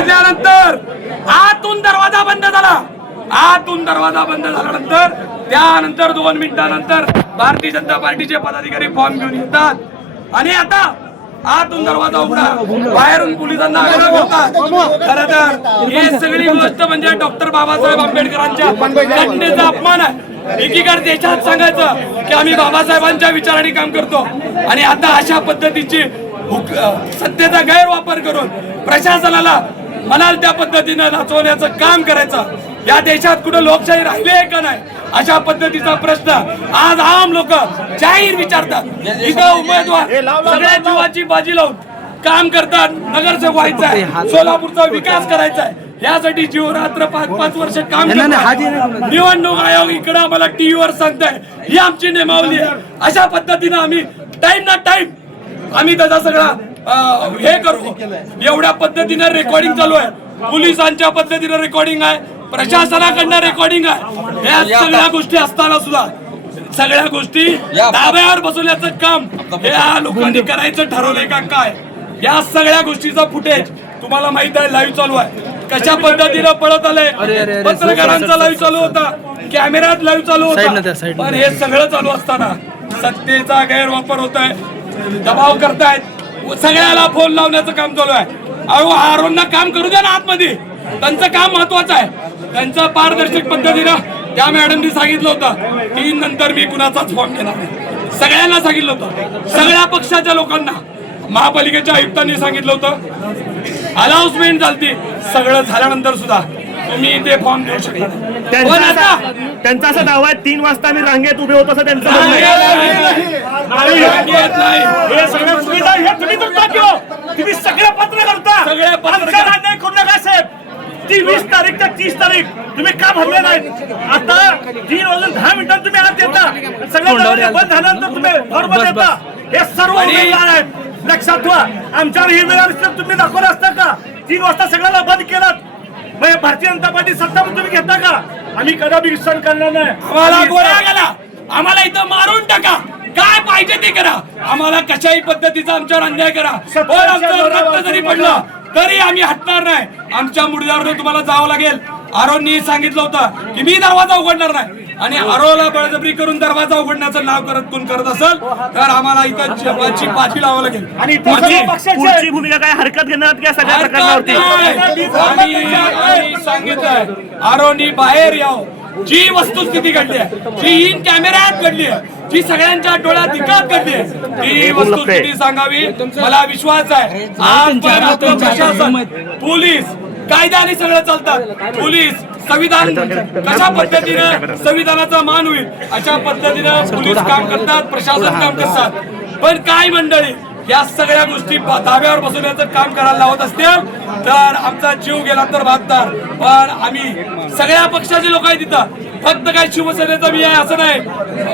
वाजल्यानंतर आतून दरवाजा बंद झाला. आतून दरवाजा बंद झाल्यानंतर त्यानंतर 2 मिनिटांनंतर भारतीय जनता पार्टीचे पदाधिकारी फॉर्म घेऊन येतात आणि आता आतून दरवाजा उघडा, बाहेरून पोलिसांना आग्रह करतात. खरं तर ही सगळी गोष्ट म्हणजे डॉक्टर बाबासाहेब आंबेडकरांच्या घटनेचा अपमान आहे. एकीकडे देशात सांगायचं की आम्ही बाबासाहेबांच्या विचाराने काम करतो आणि आता अशा पद्धतीची सत्तेचा गैरवापर करून प्रशासनाला म्हणाल त्या पद्धतीने नाचवण्याचं काम करायचं. या देशात कुठे लोकशाही राहिली आहे का नाही अशा पद्धतीचा प्रश्न आज आम लोक जाहीर विचारतात. इथं उमेदवार सगळ्या जीवाची बाजी लावून काम करतात. नगरसेवक व्हायचा आहे, सोलापूरचा विकास करायचा आहे, यासाठी जीव रात्र 5-5 वर्ष काम करतात. निवडणूक आयोग इकडे आम्हाला टीव्हीवर सांगताय ही आमची नेमावली आहे. अशा पद्धतीने आम्ही टाइम ना टाइम आम्ही त्याचा सगळा हे करू. एवढ्या पद्धतीने रेकॉर्डिंग चालू आहे, पोलिसांच्या पद्धतीने रेकॉर्डिंग आहे, प्रशासनाकडनं रेकॉर्डिंग आहे. या सगळ्या गोष्टी असताना सुद्धा सगळ्या गोष्टी दाब्यावर बसवण्याचं काम या लोकांनी करायचं ठरवलंय का काय? या सगळ्या गोष्टीचा फुटेज तुम्हाला माहित आहे, लाईव्ह चालू आहे. कशा पद्धतीनं पळत आलंय, पत्रकारांचा लाईव्ह चालू होता, कॅमेऱ्यात लाईव्ह चालू होता. पण हे सगळं चालू असताना सत्तेचा गैरवापर होत आहे, दबाव करतायत, सगळ्याला फोन लावण्याचं काम चालू आहे. अहो आरोंना काम करू द्या ना आतमध्ये, त्यांचं काम महत्वाचं आहे. त्यांचं पारदर्शक पद्धतीनं त्या मॅडमनी सांगितलं होतं की नंतर मी कुणाचाच फॉर्म घेणार नाही. सगळ्यांना सांगितलं होतं, सगळ्या पक्षाच्या लोकांना. महापालिकेच्या आयुक्तांनी सांगितलं होतं, अनाउन्समेंट झाली. सगळं झाल्यानंतर सुद्धा तुम्ही ते फॉर्म देऊ शकता. त्यांचा असा दावा आहे 3 वाजता आम्ही रांगेत उभे होतो असं त्यांचं तुम्ही सगळे पत्र करता, सगळे पत्र करू नका साहेब. ती 20 तारीख ते 30 तारीख तुम्ही का भरले नाही? आता 3 वाजून 10 मिनिटात तुम्ही आत येता, सगळं बंद झाल्यानंतर तुम्ही बरोबर येता. हे सर्व उमेदवार आहेत, लक्षात ठेवा. आमच्यावर ही वेळ तुम्ही दाखवलं असतं का? 3 वाजता सगळ्याला बंद केलं. भारतीय जनता पार्टी सत्ता तुम्ही घेता का? आम्ही कदापि विश्वास करणार नाही. आम्हाला गोळ्या गेला, आम्हाला इथं मारून टाका, काय पाहिजे ते करा, आम्हाला कशाही पद्धतीचा आमच्यावर अन्याय करा. आमचं रक्त जरी पडलं तरी आम्ही हटणार नाही. आमच्या मुद्द्यावर तुम्हाला जावं लागेल. आरोंनी सांगितलं होतं की मी दरवाजा उघडणार नाही आणि आरोला बळजबरी करून दरवाजा उघडण्याचं नाव कोण करत असेल तर आम्हाला इथं जेवणाची पाठी लावावं लागेल. आणि पुढची भूमिका काय हरकत घेणार की सगळ्या प्रकरणावरती सांगितलंय आरोनी बाहेर यावं. जी वस्तुस्थिती घडली आहे, जी इन कॅमेऱ्यात घडली आहे, जी सगळ्यांच्या डोळ्यात दिसत घडली आहे, ती वस्तुस्थिती सांगावी. मला विश्वास आहे आजपर्यंत प्रशासन, पोलीस कायद्याने सगळं चालतात. पोलीस संविधान कशा पद्धतीने संविधानाचा मान होईल अशा पद्धतीने पोलीस काम करतात, प्रशासन काम करतात. पण काय मंडळी या सगळ्या गोष्टी ताब्यावर बसवण्याचं काम करायला लावत असतील तर आमचा जीव गेला तर भागणार. पण आम्ही सगळ्या पक्षाचे लोक आहेत तिथं, फक्त काय शिवसेनेचा मी आहे असं नाही.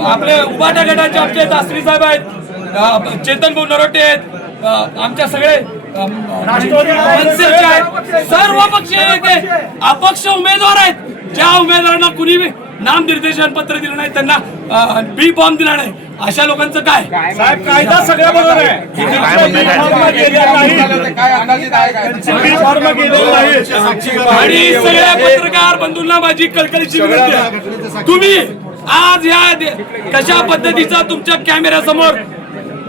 आपले उभाट्या गटाचे आमचे दासरी साहेब आहेत, चेतन भाऊ नरोटे आहेत, आमच्या सगळे सर्व पक्षीय अपक्ष उमेदवार आहेत. ज्या उमेदवारांना कुणी नामनिर्देशन पत्र दिलं नाही, त्यांना बी फॉर्म दिला नाही, अशा लोकांचं काय? साहेब कायदा सगळ्या बरोबर आहे. आणि सगळ्या पत्रकार बंधूंना माझी कळकळीची विनंती आहे, तुम्ही आज या कशा पद्धतीचा तुमच्या कॅमेऱ्या समोर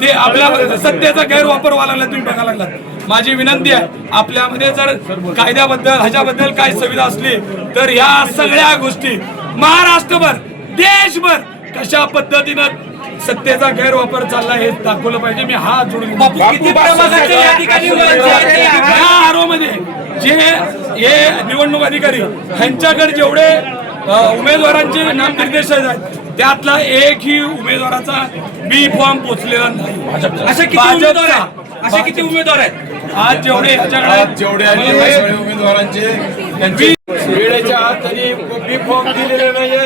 ते आपल्या सत्तेचा गैरवापर व्हायला लागला तुम्ही बघायला लागलात. माझी विनंती आहे, आपल्यामध्ये जर कायद्याबद्दल ह्याच्याबद्दल काही सुविधा असली तर या सगळ्या गोष्टी महाराष्ट्रभर देशभर कशा पद्धतीनं सत्तेचा गैरवापर चालला हे दाखवलं पाहिजे. मी हात जोडून आरोमध्ये जे हे निवडणूक अधिकारी ह्यांच्याकडे जेवढे उमेदवारांचे नामनिर्देश आहेत त्यातला एकही उमेदवाराचा बी फॉर्म पोचलेला नाही. असे किती उमेदवार आहेत आज जेवढे ह्याच्याकडे उमेदवारांचे वेळेच्या आत त्यांनी बी फॉर्म दिलेले नाहीये.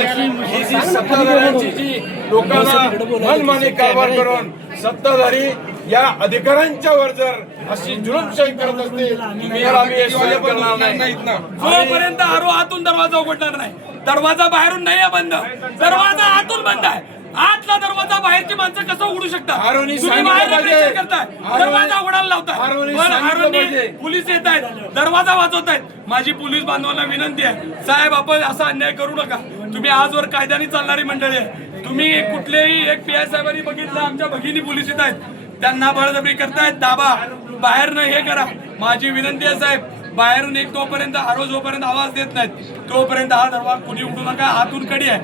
ही जी सत्ताधाऱ्यांची जी लोकांना मनमानी कारभार करून सत्ताधारी या अधिकाऱ्यांच्या वर जर अशी जुलूमशाही करत असतील तर आम्ही करणार नाही. जोपर्यंत आरो आतून दरवाजा उघडणार नाही, दरवाजा बाहेरून नाही बंद, दरवाजा आतून बंद आहे. आतला दरवाजा बाहेरची माणसं कसं उघडू शकतात? आरोनी तुम्ही सांगितलं बाहेर पाहिजे. प्रेशर करताय, दरवाजा उघडायला लावताय. आरोनी पण सांगितलं आरोनी पाहिजे. पोलीस येत आहेत, दरवाजा वाजवतायत. माझी पोलीस बांधवांना विनंती आहे, साहेब आपण असा अन्याय करू नका. तुम्ही आजवर कायद्याने चालणारी मंडळी आहे. तुम्ही कुठलेही एक पी आय साहेबांनी बघितलं आमच्या भगिनी पोलीस येत आहेत, त्यांना बळजबरी करतायत, दाबा बाहेरनं हे करा. माझी विनंती आहे साहेब, बाहेरून एक तोपर्यंत आरो जोपर्यंत आवाज देत नाहीत तोपर्यंत हा दरवाजा कुणी उघडू नका. हातून कडी आहे,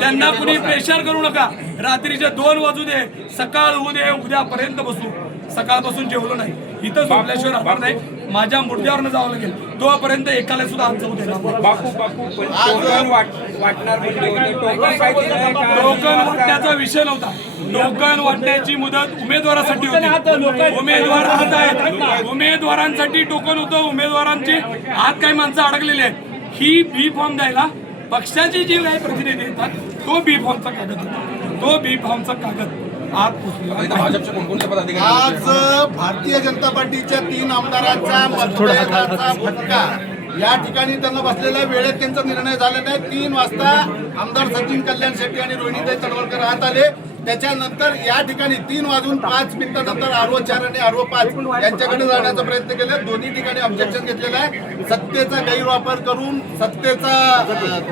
त्यांना कुणी प्रेशर करू नका. रात्रीचे 2 वाजू दे, सकाळ होऊ दे, उद्यापर्यंत बसू. सकाळपासून जेवलो नाही, इथं झोपल्याशिवाय राहणार नाही. माझ्या मुर्द्यावरनं जावं लागेल, तोपर्यंत एकाला सुद्धा आमचं होते. टोकन वाटण्याचा विषय नव्हता. टोकन वाटण्याची मुदत उमेदवारासाठी होती. उमेदवार आत आहेत, उमेदवारांसाठी टोकन होतं. उमेदवारांचे आत काही माणसं अडकलेली आहेत. ही बी फॉर्म द्यायला पक्षाचे जे काही प्रतिनिधी येतात तो बी फॉर्मचा कागद होता. तो बी फॉर्मचा कागद आत पोचला. आज भारतीय जनता पार्टीच्या 3 आमदारांचा मतभेदाचा फटका या ठिकाणी त्यांना बसलेल्या वेळेत त्यांचा निर्णय झाला नाही. 3 वाजता आमदार सचिन कल्याण शेट्टी आणि रोहिणीताई तडवलकर आत आले. त्याच्यानंतर या ठिकाणी 3 वाजून 5 मिनिटानंतर आरओ 4 आणि आरओ 5 यांच्याकडे जाण्याचा प्रयत्न केला. दोन्ही ठिकाणी ऑब्जेक्शन घेतलेलं आहे. सत्तेचा गैरवापर करून, सत्तेचा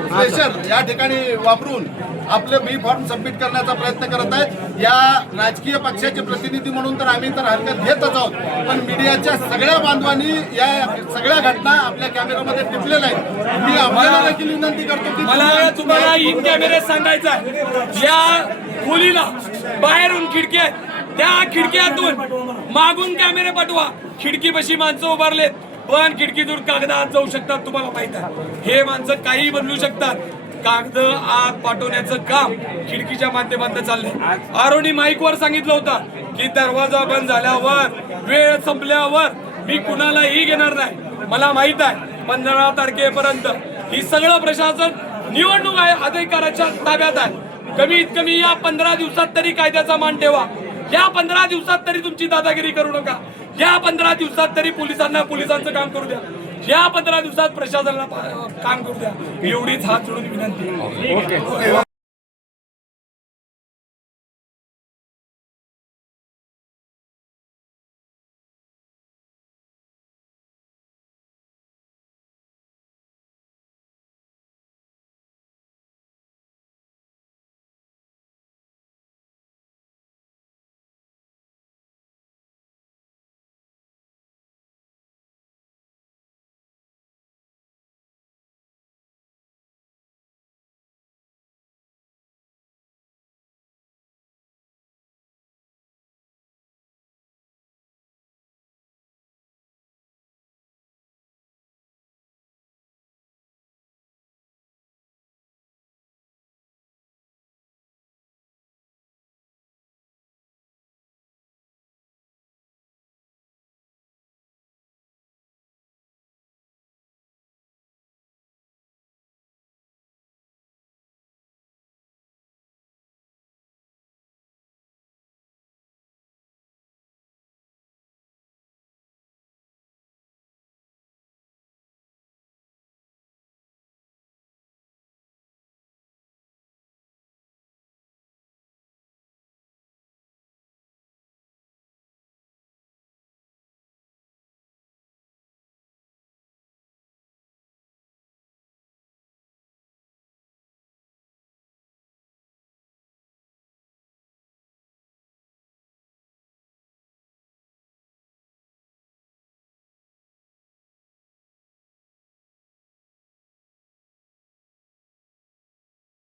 प्रेशर या ठिकाणी वापरून आपलं बी फॉर्म सबमिट करण्याचा प्रयत्न करत आहेत. या राजकीय पक्षाचे प्रतिनिधी म्हणून तर आम्ही तर हरकत घेतच आहोत, पण मीडियाच्या सगळ्या बांधवांनी या सगळ्या घटना आपल्या कॅमेऱ्यामध्ये टिपलेल्या आहेत. मी आपल्याला देखील विनंती करतो की मला तुम्हाला इन कॅमेरे सांगायचं आहे, या खोलीला बाहेरून खिडकी आहेत, त्या खिडक्यातून मागून कॅमेरे पाठवा. खिडकीपाशी माणसं उभारलेत, पण खिडकीतून कागद आत जाऊ शकतात. तुम्हाला माहित आहे, हे माणसं काही बनवू शकतात. कागद आत पाठवण्याचं काम खिडकीच्या माध्यमातून चाललंय. आरोनी माईकवर सांगितलं होतं की दरवाजा बंद झाल्यावर, वेळ संपल्यावर मी कुणालाही घेणार नाही. मला माहित आहे 15 तारखेपर्यंत ही सगळं प्रशासन निवडणूक अधिकाऱ्याच्या ताब्यात आहे. कमीत कमी या 15 दिवसात तरी कायद्याचा मान ठेवा. या 15 दिवसात तरी तुमची दादागिरी करू नका. या 15 दिवसात तरी पोलिसांचं काम करू द्या. या 15 दिवसात प्रशासनाला काम करू द्या. एवढीच हात जोडून विनंती.